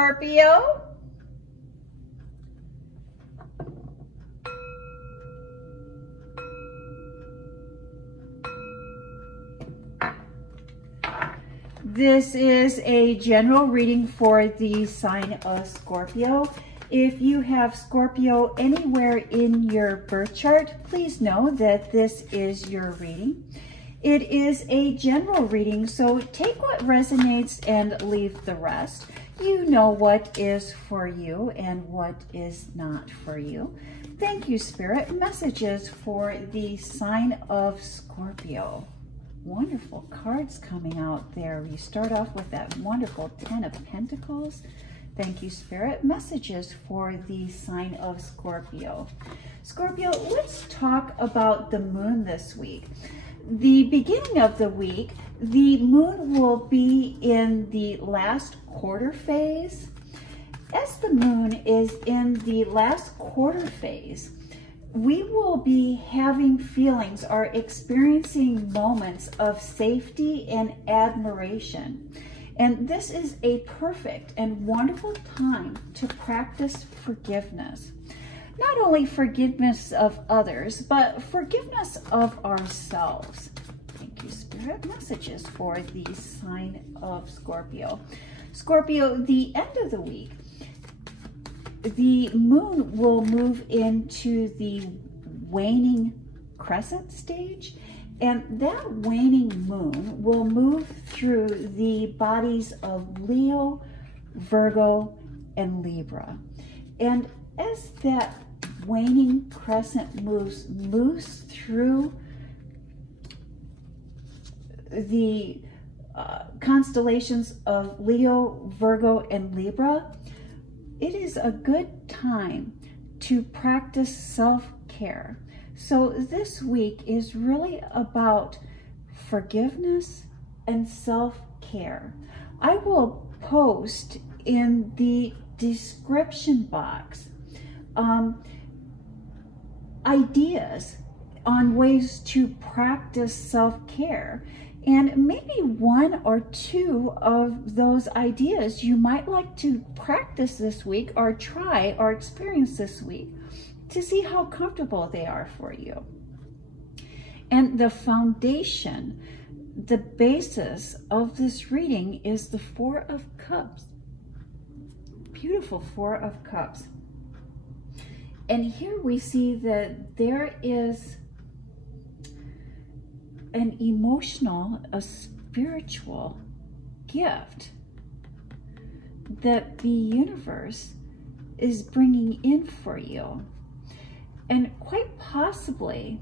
Scorpio. This is a general reading for the sign of Scorpio. If you have Scorpio anywhere in your birth chart, please know that this is your reading. It is a general reading, so take what resonates and leave the rest. You know what is for you and what is not for you. Thank you, Spirit. Messages for the sign of Scorpio. Wonderful cards coming out there. You start off with that wonderful 10 of Pentacles. Thank you, Spirit. Messages for the sign of Scorpio. Scorpio, let's talk about the moon this week. The beginning of the week, the moon will be in the last quarter phase. As the moon is in the last quarter phase, we will be having feelings or experiencing moments of safety and admiration. And this is a perfect and wonderful time to practice forgiveness. Not only forgiveness of others, but forgiveness of ourselves. Thank you, Spirit. Messages for the sign of Scorpio. Scorpio, the end of the week, the moon will move into the waning crescent stage, and that waning moon will move through the bodies of Leo, Virgo, and Libra. And as that waning crescent moves through the constellations of Leo, Virgo, and Libra, it is a good time to practice self-care. So this week is really about forgiveness and self-care. I will post in the description box ideas on ways to practice self-care. And maybe one or two of those ideas you might like to practice this week or try or experience this week to see how comfortable they are for you. And the foundation, the basis of this reading is the Four of Cups. Beautiful Four of Cups. And here we see that there is an emotional, a spiritual gift that the universe is bringing in for you. And quite possibly,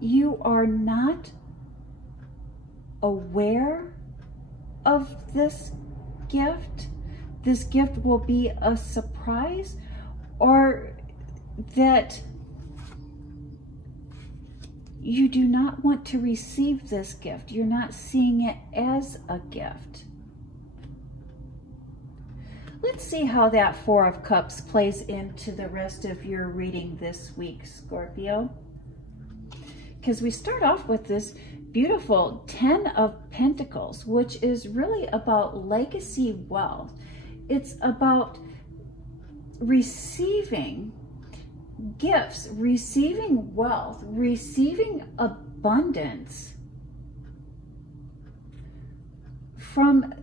you are not aware of this gift. This gift will be a surprise, or that you do not want to receive this gift. You're not seeing it as a gift. Let's see how that Four of Cups plays into the rest of your reading this week, Scorpio. Because we start off with this beautiful 10 of Pentacles, which is really about legacy wealth. It's about receiving gifts, receiving wealth, receiving abundance from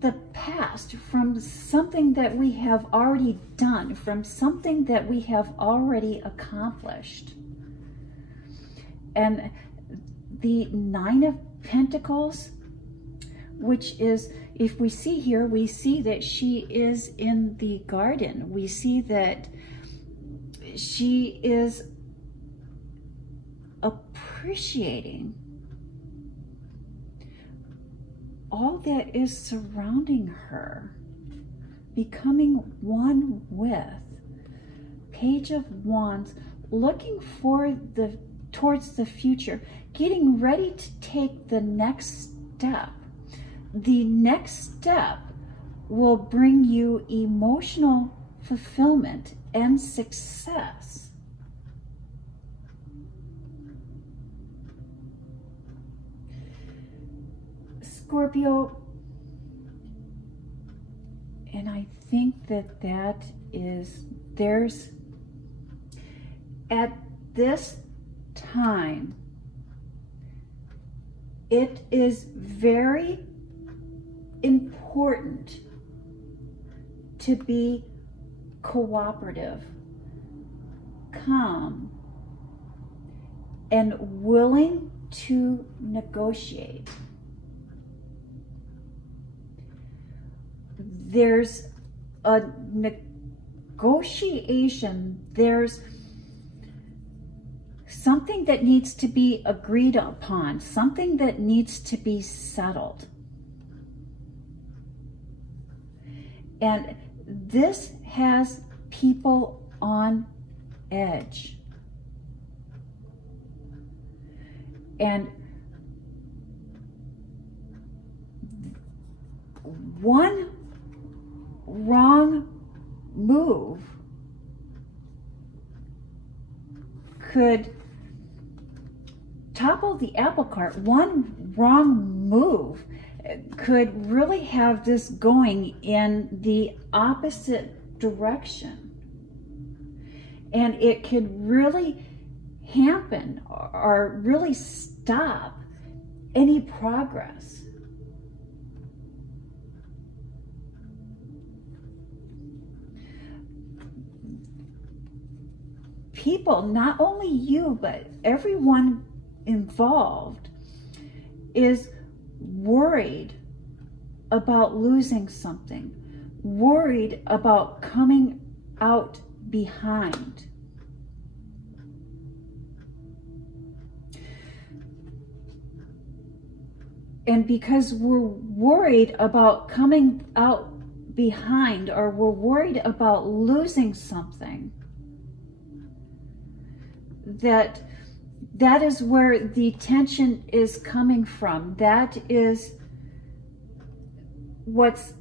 the past, from something that we have already done, from something that we have already accomplished. And the Nine of Pentacles, which is, if we see here, we see that she is in the garden. We see that she is appreciating all that is surrounding her, becoming one with. Page of Wands, looking towards the future, getting ready to take the next step. The next step will bring you emotional fulfillment and success. Scorpio, And I think that that is, there's, at this time, it is very important to be cooperative, calm, and willing to negotiate. There's a negotiation, there's something that needs to be agreed upon, something that needs to be settled. And this has people on edge. And one wrong move could topple the apple cart. One wrong move could really have this going in the opposite direction. And it could really hamper or really stop any progress. People, not only you, but everyone involved is worried about losing something, worried about coming out behind. And because we're worried about coming out behind, or we're worried about losing something, that is where the tension is coming from. That is what's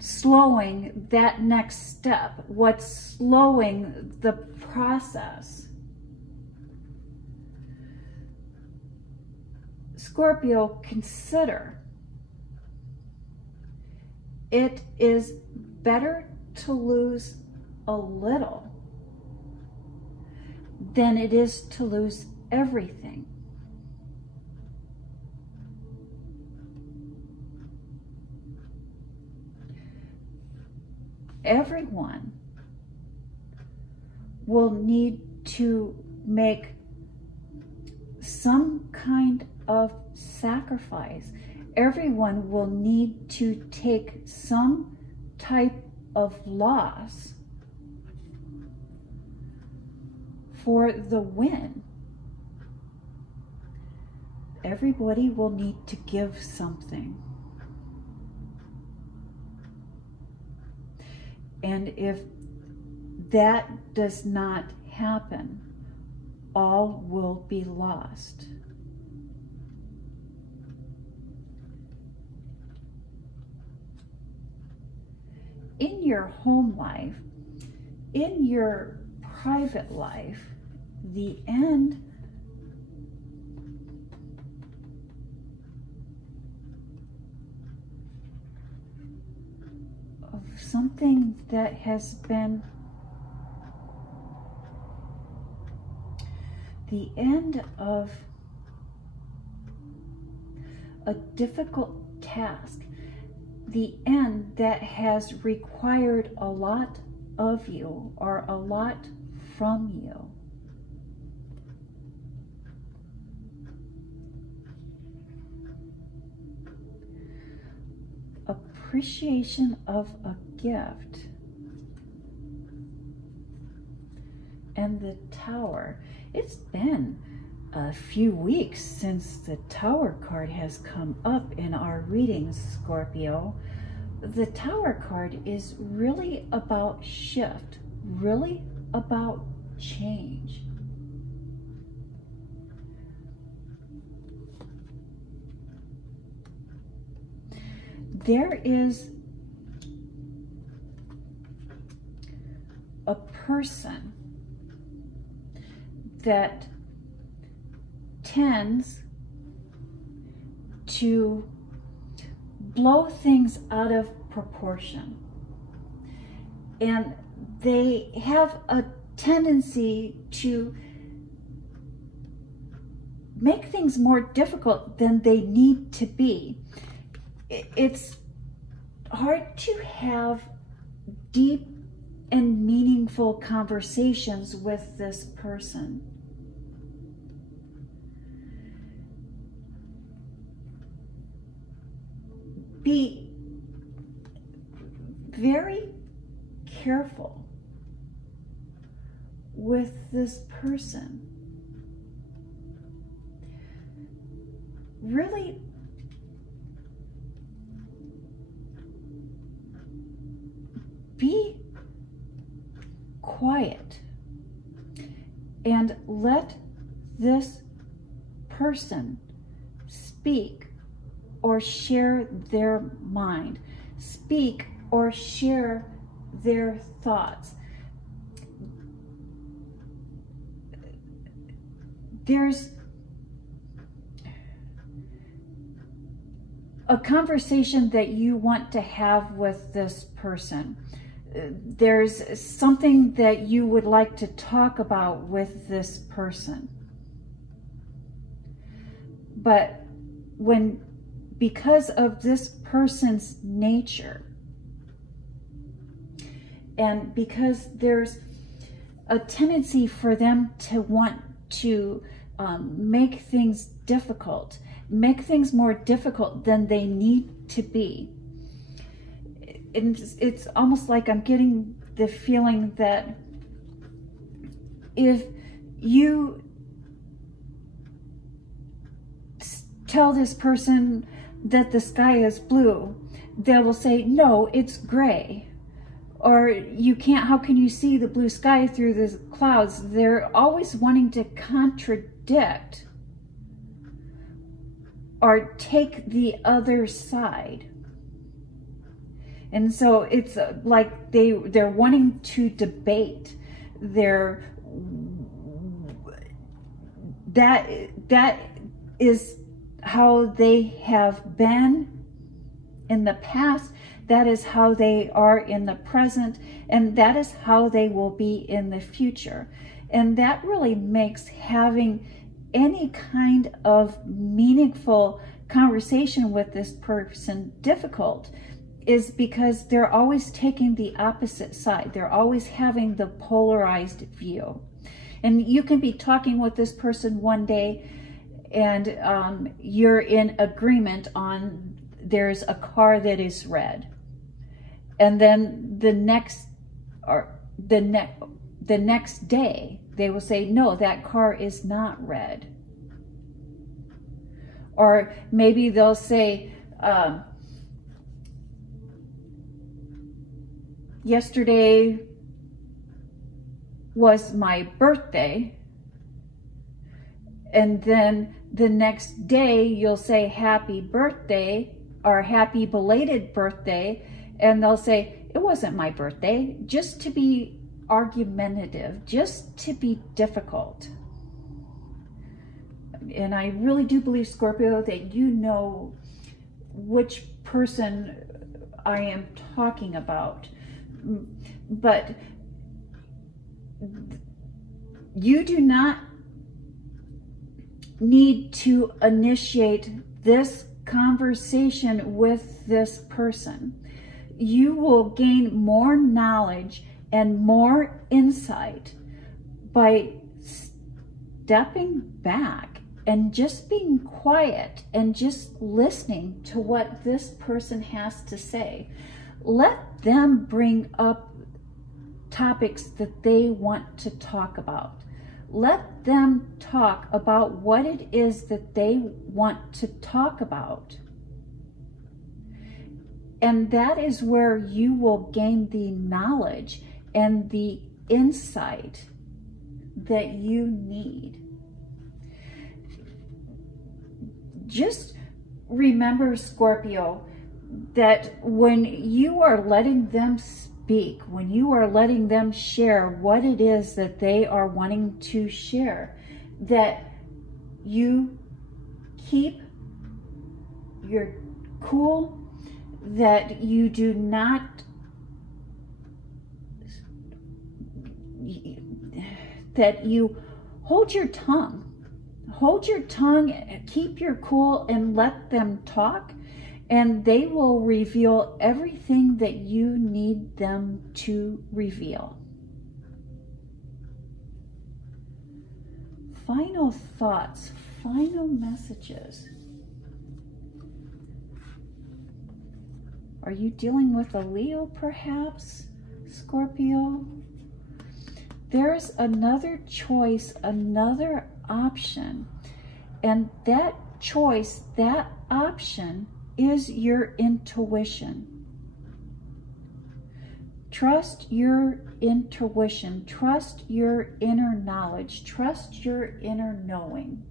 slowing that next step, what's slowing the process. Scorpio, consider it is better to lose a little than it is to lose everything. Everyone will need to make some kind of sacrifice. Everyone will need to take some type of loss for the win. Everybody will need to give something. And if that does not happen, all will be lost. In your home life, in your private life, the end of something that has been the end of a difficult task, the end that has required a lot of you or a lot from you. Appreciation of a gift. And the Tower. It's been a few weeks since the Tower card has come up in our readings, Scorpio. The Tower card is really about shift, really about change. There is a person that tends to blow things out of proportion. And they have a tendency to make things more difficult than they need to be. It's hard to have deep and meaningful conversations with this person. Be very careful with this person. Really be quiet and let this person speak or share their mind, speak or share their thoughts. There's a conversation that you want to have with this person. There's something that you would like to talk about with this person. But because of this person's nature, and because there's a tendency for them to want to make things difficult, make things more difficult than they need to be. It's almost like I'm getting the feeling that if you tell this person that the sky is blue, they will say, no, it's gray. Or you can't, how can you see the blue sky through the clouds? They're always wanting to contradict or take the other side. And so it's like they're wanting to debate. That is how they have been in the past. That is how they are in the present, and that is how they will be in the future. And that really makes having any kind of meaningful conversation with this person difficult, is because they're always taking the opposite side. They're always having the polarized view. And you can be talking with this person one day and you're in agreement on there's a car that is red. And then the next day, they will say, no, that car is not red. Or maybe they'll say, yesterday was my birthday. And then the next day, you'll say happy birthday or happy belated birthday. And they'll say, it wasn't my birthday, just to be argumentative, just to be difficult. And I really do believe, Scorpio, that you know which person I am talking about. But you do not need to initiate this conversation with this person. You will gain more knowledge and more insight by stepping back and just being quiet and just listening to what this person has to say. Let them bring up topics that they want to talk about. Let them talk about what it is that they want to talk about. And that is where you will gain the knowledge and the insight that you need. Just remember, Scorpio, that when you are letting them speak, when you are letting them share what it is that they are wanting to share, that you keep your cool, that you do not, that you hold your tongue. Hold your tongue, keep your cool, and let them talk, and they will reveal everything that you need them to reveal. Final thoughts, final messages. Are you dealing with a Leo perhaps, Scorpio? There's another choice, another option, and that choice, that option is your intuition. Trust your intuition, trust your inner knowledge, trust your inner knowing.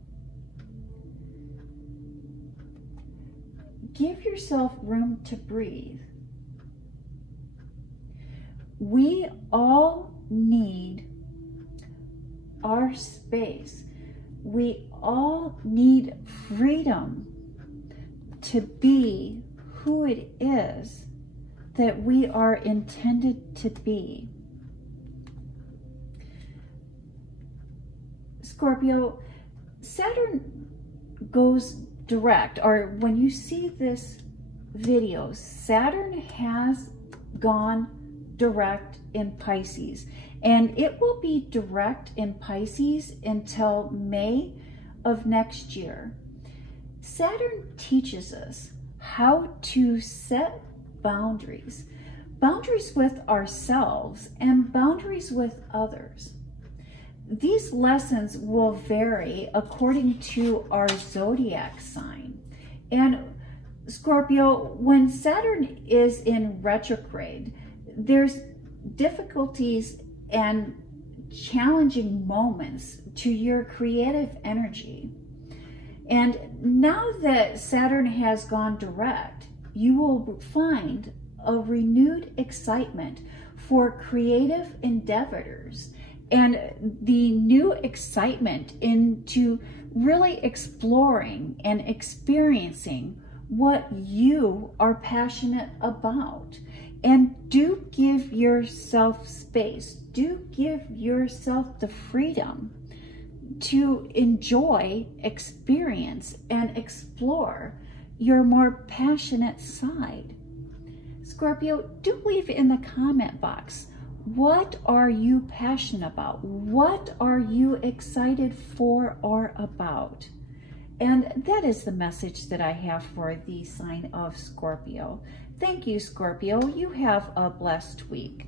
Give yourself room to breathe. We all need our space. We all need freedom to be who it is that we are intended to be. Scorpio, Saturn goes direct, or when you see this video, Saturn has gone direct in Pisces, and it will be direct in Pisces until May of next year. Saturn teaches us how to set boundaries, boundaries with ourselves and boundaries with others. These lessons will vary according to our zodiac sign. And Scorpio, when Saturn is in retrograde, there's difficulties and challenging moments to your creative energy. And now that Saturn has gone direct, you will find a renewed excitement for creative endeavors and the new excitement into really exploring and experiencing what you are passionate about. And do give yourself space. Do give yourself the freedom to enjoy, experience, and explore your more passionate side. Scorpio, do leave in the comment box, what are you passionate about? What are you excited for or about? And that is the message that I have for the sign of Scorpio. Thank you, Scorpio. You have a blessed week.